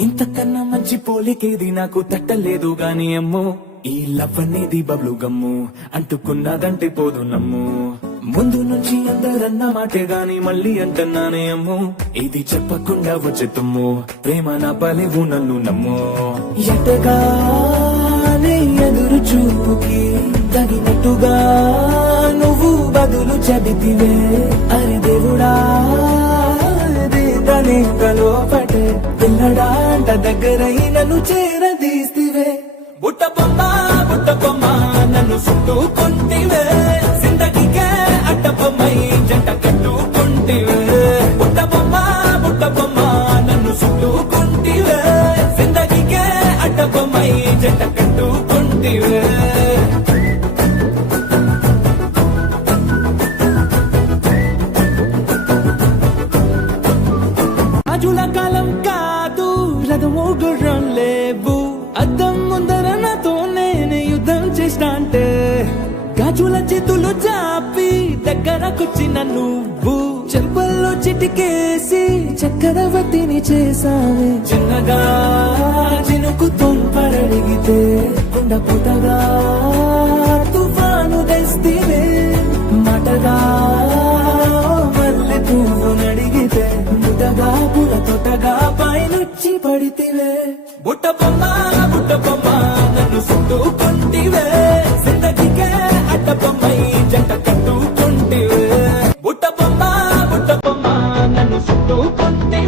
ఇంతకన్నా మంచి పోలికేది నాకు తట్టలేదు గాని అమ్మో ఈ లవ్ అనేది బబ్లు గమ్ము అంటుకున్నదంటే పోదు నమ్ము. ముందు నుంచి అందరన్న మాటే గాని మళ్ళీ అంటున్నానే అమ్ము. ఇది చెప్పకుండా వచ్చే తుమ్ము ప్రేమ నా పలేవు నన్ను నమ్ము. ఎటగానే ఎదురు చూపుకి తగినట్టుగా నువ్వు బదులు చెబితివే. పిల్లడాంట దగ్గరై నన్ను చేరదీస్తివే. బుట్ట బొమ్మ బుట్ట బొమ్మ నన్ను చుట్టుకుంటివే. జిందగీకే అడ్డ బొమ్మై జంట కట్టుకుంటివే. బుట్ట బొమ్మ బుట్ట బొమ్మ నన్ను చుట్టుకుంటివే. జిందగీకే అడ్డ బొమ్మై జంట కట్టుకుంటివే. చూల చేతులు జాపి దగ్గరకొచ్చి నువ్వు. చెంపల్లో చిటికేసి చక్రవర్తిని చేసావే చిన్నగా చినుకు తొంపరడిగితే కొండ పుటగా తుఫాను తెస్తివే. మటగా మళ్ళీ పువ్వు నడిగితే ముటగా పుల తొటగా పైనుచ్చి పడితివే. బుట్ట బొమ్మ బుట్ట బొమ్మ నన్ను చుట్టూ కొంటివే బుట్ట బొమ్మై జంట కట్టుకుంటే. బుట్ట బొమ్మ బుట్ట బొమ్మ నన్ను చుట్టుకుంటే.